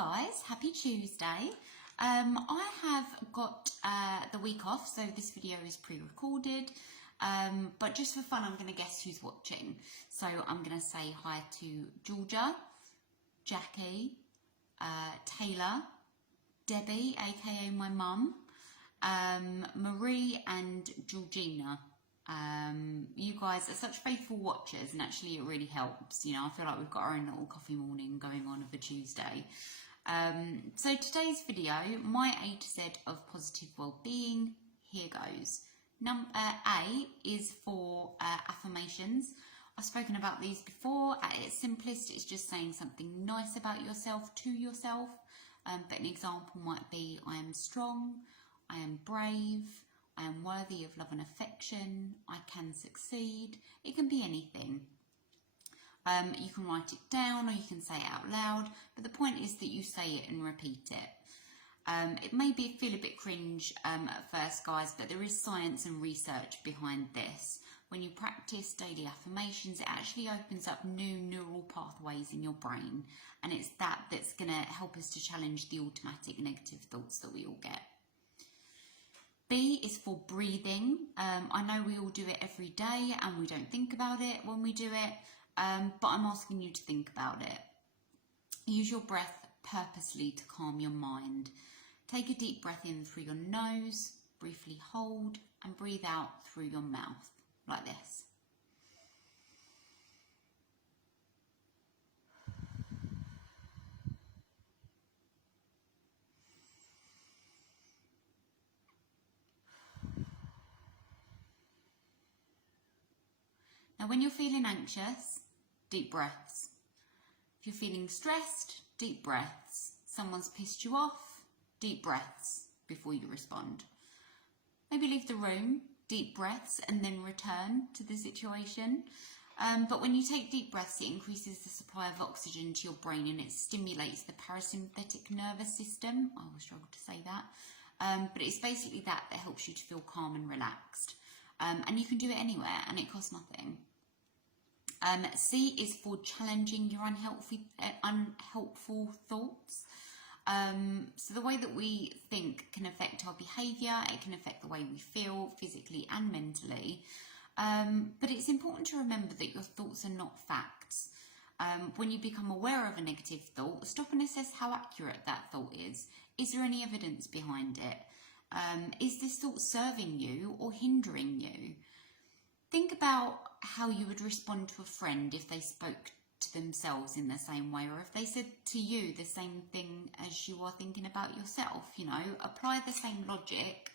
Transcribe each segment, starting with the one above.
guys, happy Tuesday. I have got the week off, so this video is pre-recorded, but just for fun I'm going to guess who's watching. So I'm going to say hi to Georgia, Jackie, Taylor, Debbie aka my mum, Marie and Georgina. You guys are such faithful watchers, and actually it really helps. You know, I feel like we've got our own little coffee morning going on of a Tuesday. So today's video, my A to Z of positive well-being, here goes. A is for affirmations. I've spoken about these before. At its simplest, it's just saying something nice about yourself to yourself. But an example might be, I am strong, I am brave, I am worthy of love and affection, I can succeed. It can be anything. You can write it down or you can say it out loud, but the point is that you say it and repeat it. It may feel a bit cringe at first, guys, but there is science and research behind this. When you practice daily affirmations, it actually opens up new neural pathways in your brain, and it's that's going to help us to challenge the automatic negative thoughts that we all get. B is for breathing. I know we all do it every day and we don't think about it when we do it, but I'm asking you to think about it. Use your breath purposely to calm your mind. Take a deep breath in through your nose, briefly hold, and breathe out through your mouth, like this. Now, when you're feeling anxious, deep breaths. If you're feeling stressed, deep breaths. Someone's pissed you off, deep breaths before you respond. Maybe leave the room, deep breaths, and then return to the situation. But when you take deep breaths, it increases the supply of oxygen to your brain and it stimulates the parasympathetic nervous system. I will struggle to say that. But it's basically that helps you to feel calm and relaxed. And you can do it anywhere and it costs nothing. C is for challenging your unhelpful thoughts. So the way that we think can affect our behaviour, it can affect the way we feel physically and mentally. But it's important to remember that your thoughts are not facts. When you become aware of a negative thought, stop and assess how accurate that thought is. Is there any evidence behind it? Is this thought serving you or hindering you? Think about how you would respond to a friend if they spoke to themselves in the same way, or if they said to you the same thing as you are thinking about yourself. You know, apply the same logic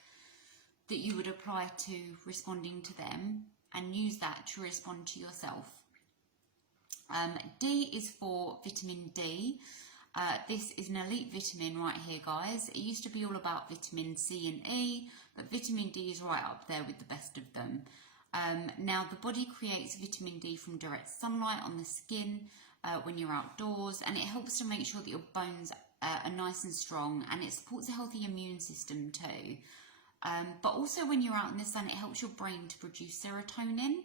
that you would apply to responding to them and use that to respond to yourself. D is for vitamin D. This is an elite vitamin right here, guys. It used to be all about vitamin C and E, but vitamin D is right up there with the best of them. Now, the body creates vitamin D from direct sunlight on the skin when you're outdoors, and it helps to make sure that your bones are nice and strong, and it supports a healthy immune system too. But also when you're out in the sun, it helps your brain to produce serotonin,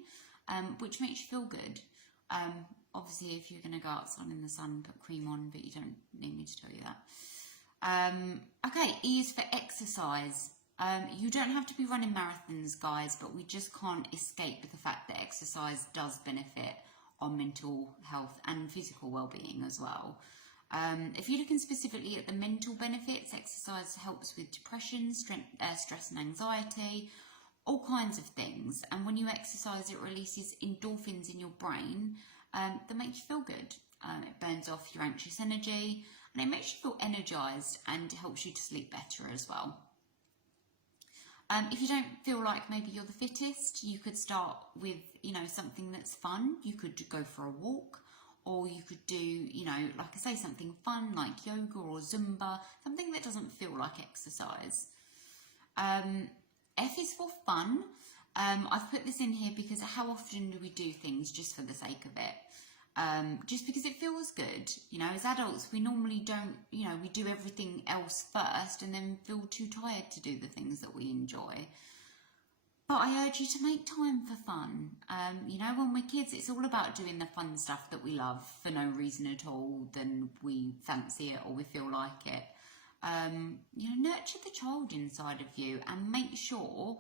which makes you feel good. Obviously, if you're going to go outside in the sun, put cream on, but you don't need me to tell you that. Okay, E is for exercise. You don't have to be running marathons, guys, but we just can't escape the fact that exercise does benefit our mental health and physical well-being as well. If you're looking specifically at the mental benefits, exercise helps with depression, stress and anxiety, all kinds of things. And when you exercise, it releases endorphins in your brain that make you feel good. It burns off your anxious energy and it makes you feel energized and helps you to sleep better as well. If you don't feel like maybe you're the fittest, you could start with, you know, something that's fun. You could go for a walk, or you could do, you know, like I say, something fun like yoga or Zumba, something that doesn't feel like exercise. F is for fun. I've put this in here because how often do we do things just for the sake of it? Just because it feels good. You know, as adults, we normally don't, you know, we do everything else first and then feel too tired to do the things that we enjoy. But I urge you to make time for fun. You know, when we're kids, it's all about doing the fun stuff that we love for no reason at all. Then we fancy it or we feel like it. You know, nurture the child inside of you and make sure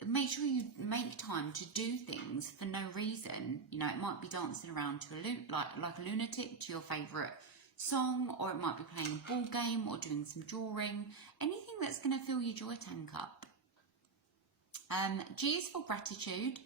you make time to do things for no reason. You know, it might be dancing around to like a lunatic to your favourite song, or it might be playing a ball game or doing some drawing. Anything that's going to fill your joy tank up. G is for gratitude.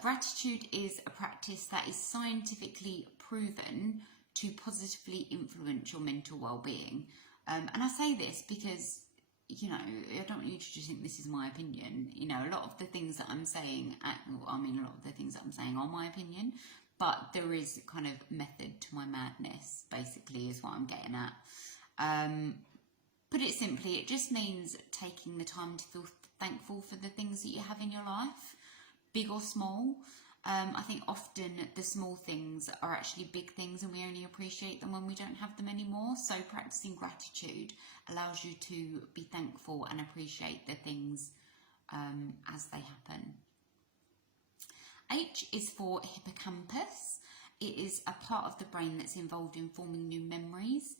Gratitude is a practice that is scientifically proven to positively influence your mental well-being. And I say this because, you know, I don't want you to just think this is my opinion. You know, a lot of the things that I'm saying, a lot of the things that I'm saying are my opinion, but there is kind of method to my madness, basically, is what I'm getting at. Put it simply, it just means taking the time to feel thankful for the things that you have in your life, big or small. I think often the small things are actually big things and we only appreciate them when we don't have them anymore. So practicing gratitude allows you to be thankful and appreciate the things as they happen. H is for hippocampus. It is a part of the brain that's involved in forming new memories.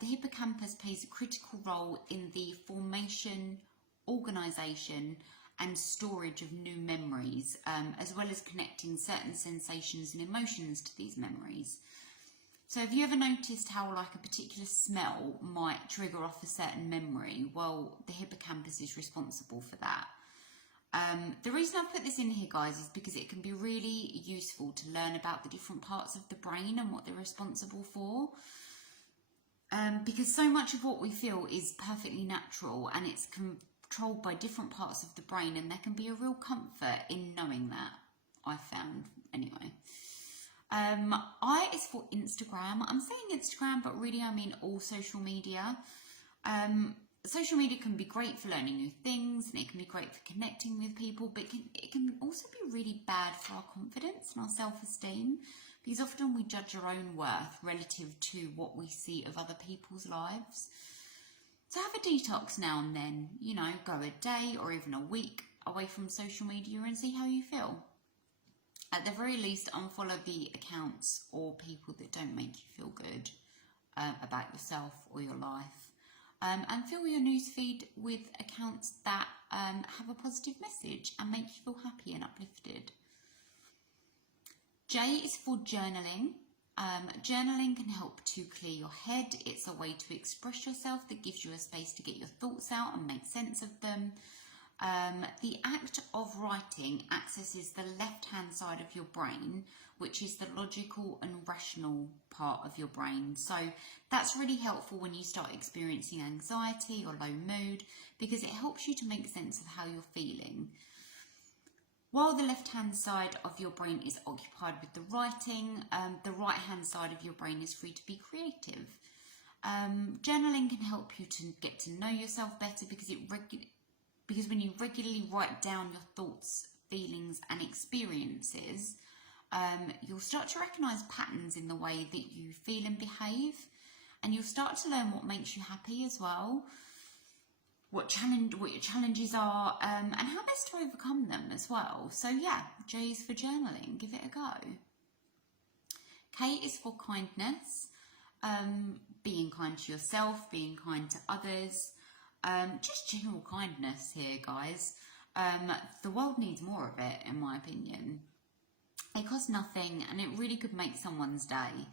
The hippocampus plays a critical role in the formation, organisation and storage of new memories, as well as connecting certain sensations and emotions to these memories. So have you ever noticed how like a particular smell might trigger off a certain memory? Well, the hippocampus is responsible for that. The reason I put this in here, guys, is because it can be really useful to learn about the different parts of the brain and what they're responsible for. Because so much of what we feel is perfectly natural and it's controlled by different parts of the brain, and there can be a real comfort in knowing that, I found, anyway. I is for Instagram. I'm saying Instagram, but really I mean all social media. Social media can be great for learning new things and it can be great for connecting with people, but it can also be really bad for our confidence and our self-esteem, because often we judge our own worth relative to what we see of other people's lives. So have a detox now and then, you know, go a day or even a week away from social media and see how you feel. At the very least, unfollow the accounts or people that don't make you feel good about yourself or your life. And fill your newsfeed with accounts that have a positive message and make you feel happy and uplifted. J is for journaling. Journaling can help to clear your head. It's a way to express yourself that gives you a space to get your thoughts out and make sense of them. The act of writing accesses the left-hand side of your brain, which is the logical and rational part of your brain. So that's really helpful when you start experiencing anxiety or low mood, because it helps you to make sense of how you're feeling. While the left-hand side of your brain is occupied with the writing, the right-hand side of your brain is free to be creative. Journaling can help you to get to know yourself better, because when you regularly write down your thoughts, feelings and experiences, you'll start to recognise patterns in the way that you feel and behave, and you'll start to learn what makes you happy as well, what your challenges are, and how best to overcome them as well. So yeah, J is for journaling, give it a go. K is for kindness, being kind to yourself, being kind to others, just general kindness here, guys. The world needs more of it, in my opinion. It costs nothing and it really could make someone's day.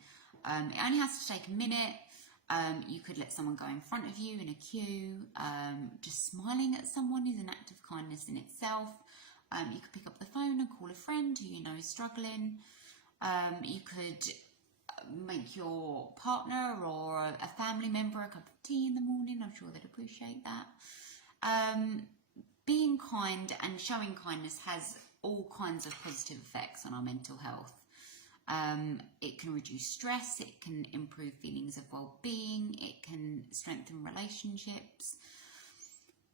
It only has to take a minute. You could let someone go in front of you in a queue. Just smiling at someone is an act of kindness in itself. You could pick up the phone and call a friend who you know is struggling. You could make your partner or a family member a cup of tea in the morning. I'm sure they'd appreciate that. Being kind and showing kindness has all kinds of positive effects on our mental health. It can reduce stress, it can improve feelings of well-being, it can strengthen relationships,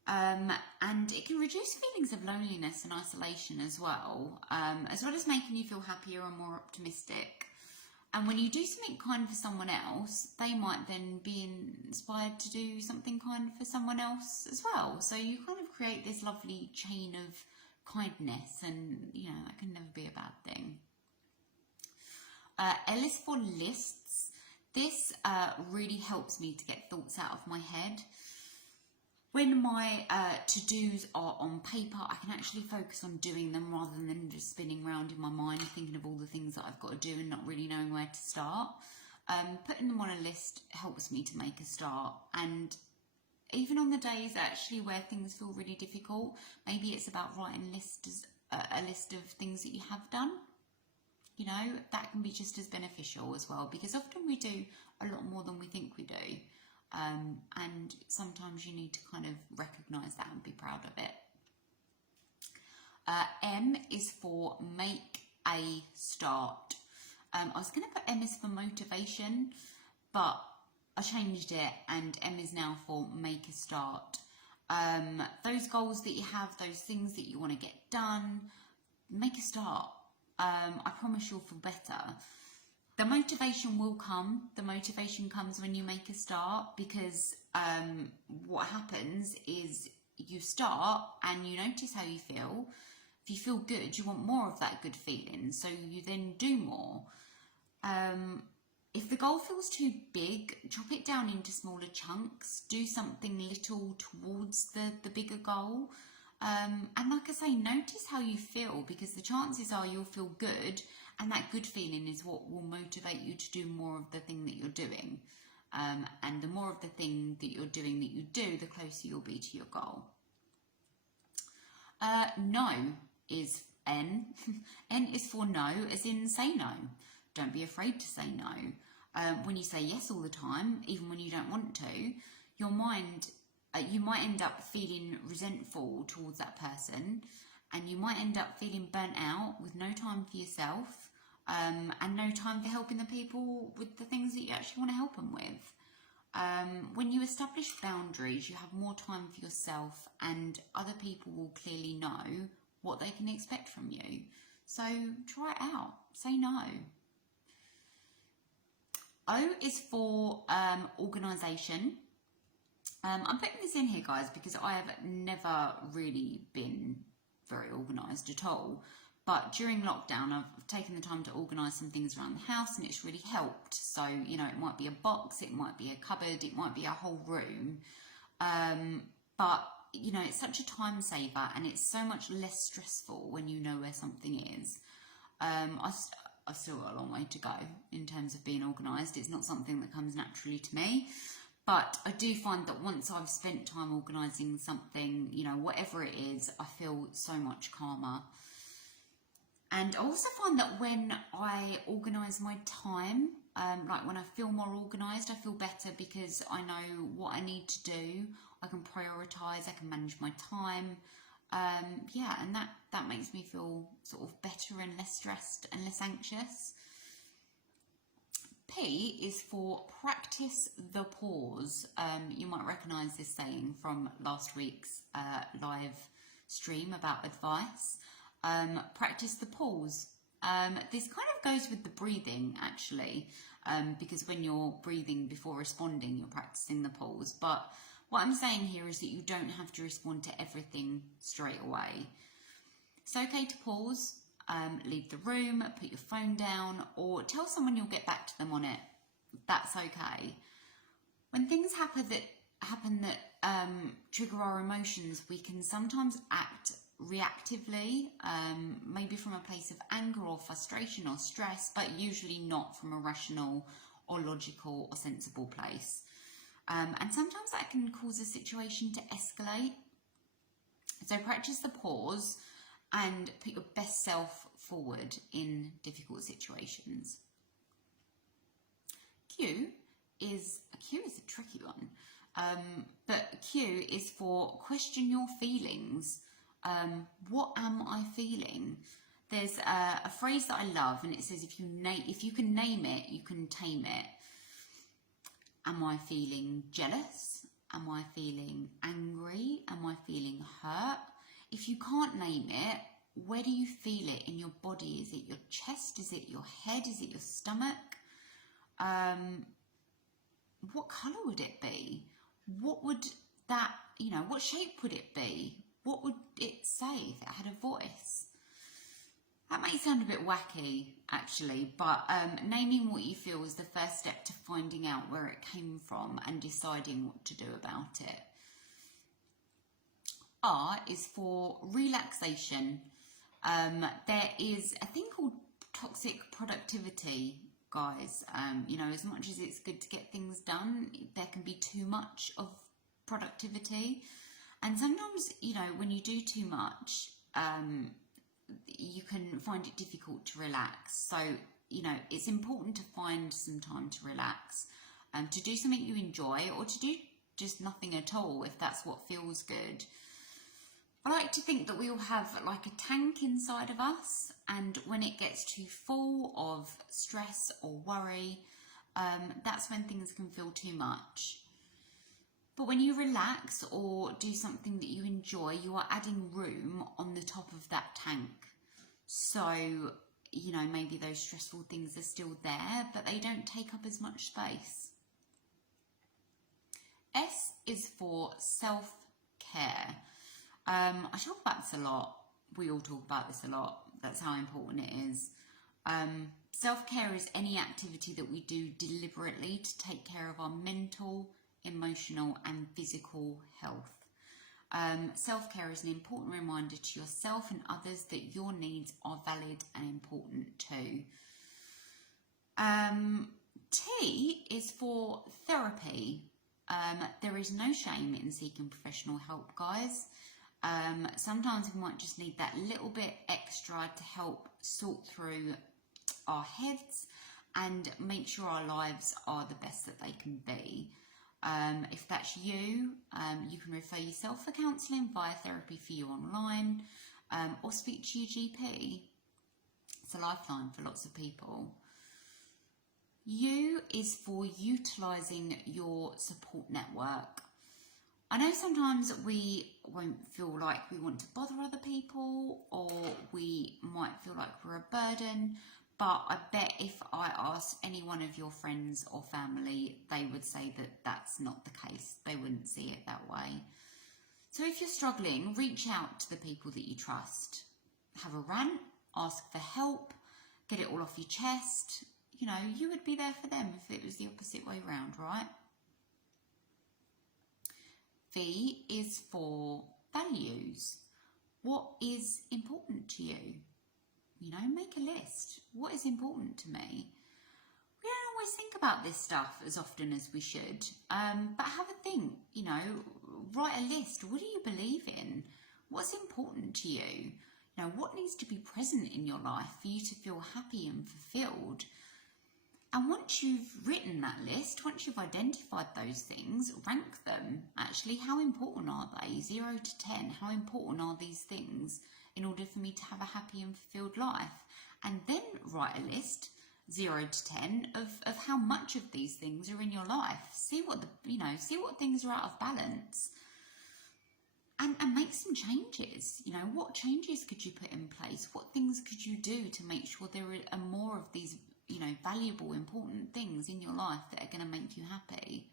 and it can reduce feelings of loneliness and isolation as well as making you feel happier and more optimistic. And when you do something kind for someone else, they might then be inspired to do something kind for someone else as well. So you kind of create this lovely chain of kindness, and you know, that can never be a bad thing. L is for lists. This really helps me to get thoughts out of my head. When my to-dos are on paper, I can actually focus on doing them rather than just spinning around in my mind thinking of all the things that I've got to do and not really knowing where to start. Putting them on a list helps me to make a start. And even on the days actually where things feel really difficult, maybe it's about writing a list of things that you have done. You know, that can be just as beneficial as well, because often we do a lot more than we think we do. And sometimes you need to kind of recognise that and be proud of it. M is for make a start. I was going to put M is for motivation, but I changed it, and M is now for make a start. Those goals that you have, those things that you want to get done, make a start. I promise you'll feel better. The motivation will come. The motivation comes when you make a start, because what happens is you start and you notice how you feel. If you feel good, you want more of that good feeling, so you then do more. If the goal feels too big, chop it down into smaller chunks. Do something little towards the bigger goal. And like I say, notice how you feel, because the chances are you'll feel good, and that good feeling is what will motivate you to do more of the thing that you're doing. And the more of the thing that you're doing that you do, the closer you'll be to your goal. No is N. N is for no, as in say no. Don't be afraid to say no. When you say yes all the time, even when you don't want to, your mind, you might end up feeling resentful towards that person, and you might end up feeling burnt out with no time for yourself, and no time for helping the people with the things that you actually want to help them with. When you establish boundaries, you have more time for yourself, and other people will clearly know what they can expect from you. So try it out. Say no. O is for organisation. I'm putting this in here, guys, because I have never really been very organised at all. But during lockdown, I've taken the time to organise some things around the house, and it's really helped. So, you know, it might be a box, it might be a cupboard, it might be a whole room. But, you know, it's such a time saver, and it's so much less stressful when you know where something is. I've still got a long way to go in terms of being organised. It's not something that comes naturally to me. But I do find that once I've spent time organising something, you know, whatever it is, I feel so much calmer. And I also find that when I organise my time, like when I feel more organised, I feel better, because I know what I need to do. I can prioritise, I can manage my time. Yeah, and that makes me feel sort of better and less stressed and less anxious. P is for practice the pause. You might recognise this saying from last week's live stream about advice. Practice the pause. This kind of goes with the breathing, actually, because when you're breathing before responding, you're practicing the pause. But what I'm saying here is that you don't have to respond to everything straight away. It's okay to pause. Leave the room, put your phone down, or tell someone you'll get back to them on it. That's okay. When things happen that trigger our emotions, we can sometimes act reactively, maybe from a place of anger or frustration or stress, but usually not from a rational or logical or sensible place. And sometimes that can cause a situation to escalate. So practice the pause and put your best self forward in difficult situations. Q is a tricky one, but Q is for question your feelings. What am I feeling? There's a phrase that I love, and it says, if you can name it, you can tame it. Am I feeling jealous? Am I feeling angry? Am I feeling hurt? If you can't name it, where do you feel it in your body? Is it your chest? Is it your head? Is it your stomach? what colour would it be? What would that, what shape would it be? What would it say if it had a voice? That may sound a bit wacky, actually, but naming what you feel is the first step to finding out where it came from and deciding what to do about it. R is for relaxation. There is a thing called toxic productivity, guys. As much as it's good to get things done, there can be too much of productivity. And sometimes, when you do too much, you can find it difficult to relax. So, it's important to find some time to relax, to do something you enjoy, or to do just nothing at all if that's what feels good. I like to think that we all have like a tank inside of us, and when it gets too full of stress or worry, that's when things can feel too much. But when you relax or do something that you enjoy, you are adding room on the top of that tank. So, maybe those stressful things are still there, but they don't take up as much space. S is for self-care. I talk about this a lot. We all talk about this a lot. That's how important it is. Self-care is any activity that we do deliberately to take care of our mental, emotional and physical health. Self-care is an important reminder to yourself and others that your needs are valid and important too. T is for therapy. There is no shame in seeking professional help, guys. Sometimes we might just need that little bit extra to help sort through our heads and make sure our lives are the best that they can be. If that's you, you can refer yourself for counselling via Therapy for You online, or speak to your GP. It's a lifeline for lots of people. U is for utilising your support network. I know sometimes we won't feel like we want to bother other people, or we might feel like we're a burden, but I bet if I asked any one of your friends or family, they would say that that's not the case. They wouldn't see it that way. So if you're struggling, reach out to the people that you trust. Have a rant, ask for help, get it all off your chest. You would be there for them if it was the opposite way round, right? V is for values. What is important to you? Make a list. What is important to me? We don't always think about this stuff as often as we should, but have a think, write a list. What do you believe in? What's important to you? What needs to be present in your life for you to feel happy and fulfilled? And once you've written that list, once you've identified those things, rank them. Actually, how important are they? 0 to 10. How important are these things in order for me to have a happy and fulfilled life? And then write a list, 0 to 10, of how much of these things are in your life. See what see what things are out of balance. And make some changes. What changes could you put in place? What things could you do to make sure there are more of these valuable, important things in your life that are going to make you happy?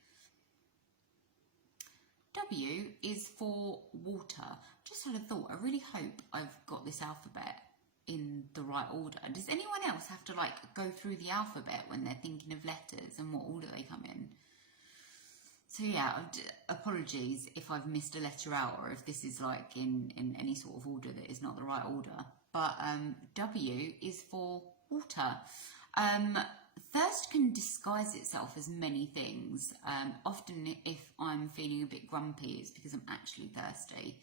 W is for water. Just had a thought. I really hope I've got this alphabet in the right order. Does anyone else have to go through the alphabet when they're thinking of letters and what order they come in? So yeah, apologies if I've missed a letter out, or if this is in any sort of order that is not the right order. But W is for water. Thirst can disguise itself as many things. Often if I'm feeling a bit grumpy, it's because I'm actually thirsty.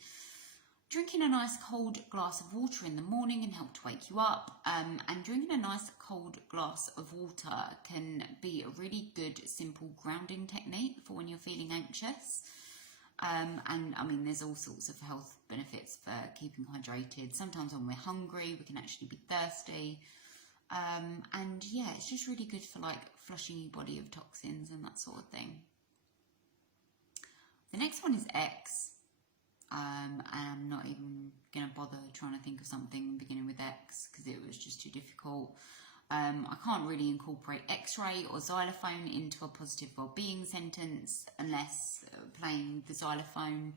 Drinking a nice cold glass of water in the morning can help to wake you up, and drinking a nice cold glass of water can be a really good, simple grounding technique for when you're feeling anxious. And I mean, there's all sorts of health benefits for keeping hydrated. Sometimes when we're hungry, we can actually be thirsty. And yeah, it's just really good for flushing your body of toxins and that sort of thing. The next one is X. And I'm not even going to bother trying to think of something beginning with X because it was just too difficult. I can't really incorporate X-ray or xylophone into a positive well-being sentence unless playing the xylophone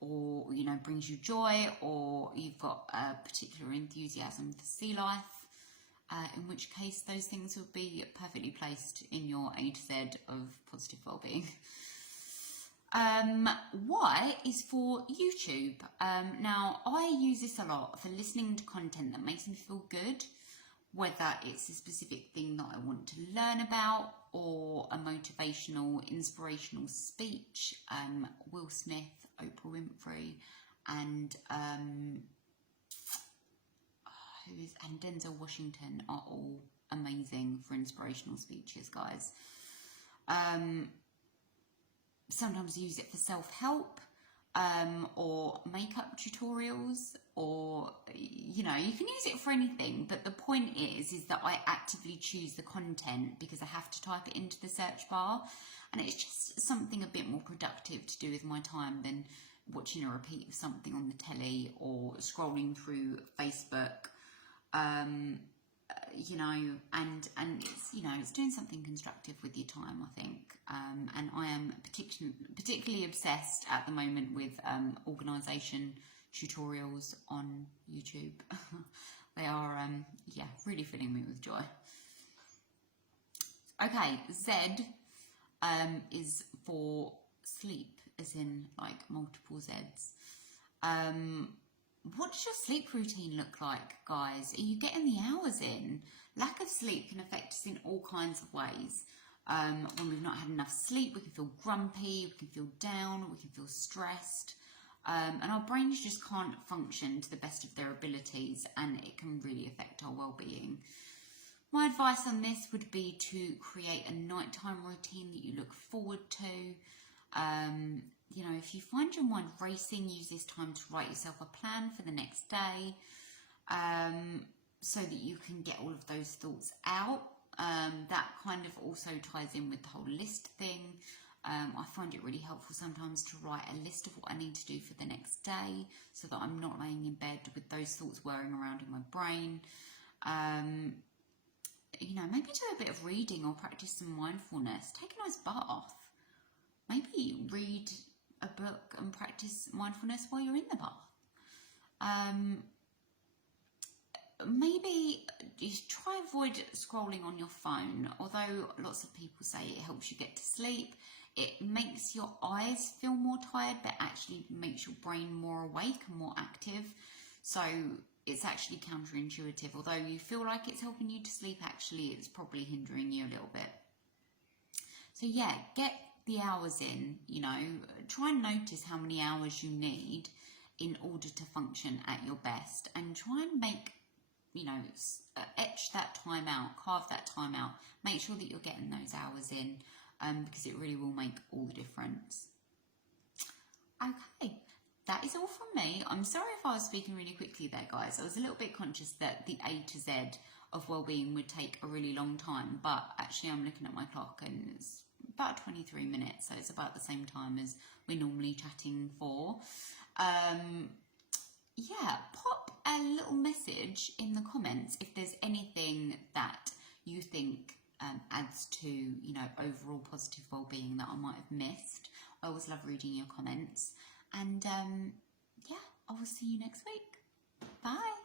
or, you know, brings you joy, or you've got a particular enthusiasm for sea life, in which case those things will be perfectly placed in your A to Z of positive well-being. Y is for YouTube. Now, I use this a lot for listening to content that makes me feel good, whether it's a specific thing that I want to learn about or a motivational, inspirational speech. Will Smith, Oprah Winfrey, and Denzel Washington are all amazing for inspirational speeches, guys. Sometimes use it for self-help, or makeup tutorials, or, you know, you can use it for anything, but the point is that I actively choose the content because I have to type it into the search bar, and it's just something a bit more productive to do with my time than watching a repeat of something on the telly or scrolling through Facebook. You know, and it's, you know, it's doing something constructive with your time, I think. And I am particularly obsessed at the moment with organisation tutorials on YouTube. They are, yeah, really filling me with joy. Okay, Z is for sleep, as in like multiple Zs. What does your sleep routine look like, guys? Are you getting the hours in? Lack of sleep can affect us in all kinds of ways. When we've not had enough sleep, we can feel grumpy, we can feel down, we can feel stressed. And our brains just can't function to the best of their abilities, and it can really affect our well-being. My advice on this would be to create a nighttime routine that you look forward to. You know, if you find your mind racing, use this time to write yourself a plan for the next day, so that you can get all of those thoughts out. That kind of also ties in with the whole list thing. I find it really helpful sometimes to write a list of what I need to do for the next day, so that I'm not laying in bed with those thoughts whirring around in my brain. You know, maybe do a bit of reading or practice some mindfulness. Take a nice bath. Maybe read a book and practice mindfulness while you're in the bath. Maybe you try avoid scrolling on your phone. Although lots of people say it helps you get to sleep, it makes your eyes feel more tired, but actually makes your brain more awake and more active. So it's actually counterintuitive. Although you feel like it's helping you to sleep, actually it's probably hindering you a little bit. So yeah, get the hours in, you know, try and notice how many hours you need in order to function at your best, and try and make, you know, etch that time out, carve that time out, make sure that you're getting those hours in, because it really will make all the difference. Okay, that is all from me. I'm sorry if I was speaking really quickly there, guys. I was a little bit conscious that the A to Z of wellbeing would take a really long time, but actually I'm looking at my clock and it's about 23 minutes, so it's about the same time as we're normally chatting for. Yeah, pop a little message in the comments if there's anything that you think adds to, you know, overall positive well-being that I might have missed. I always love reading your comments, and yeah, I will see you next week. Bye.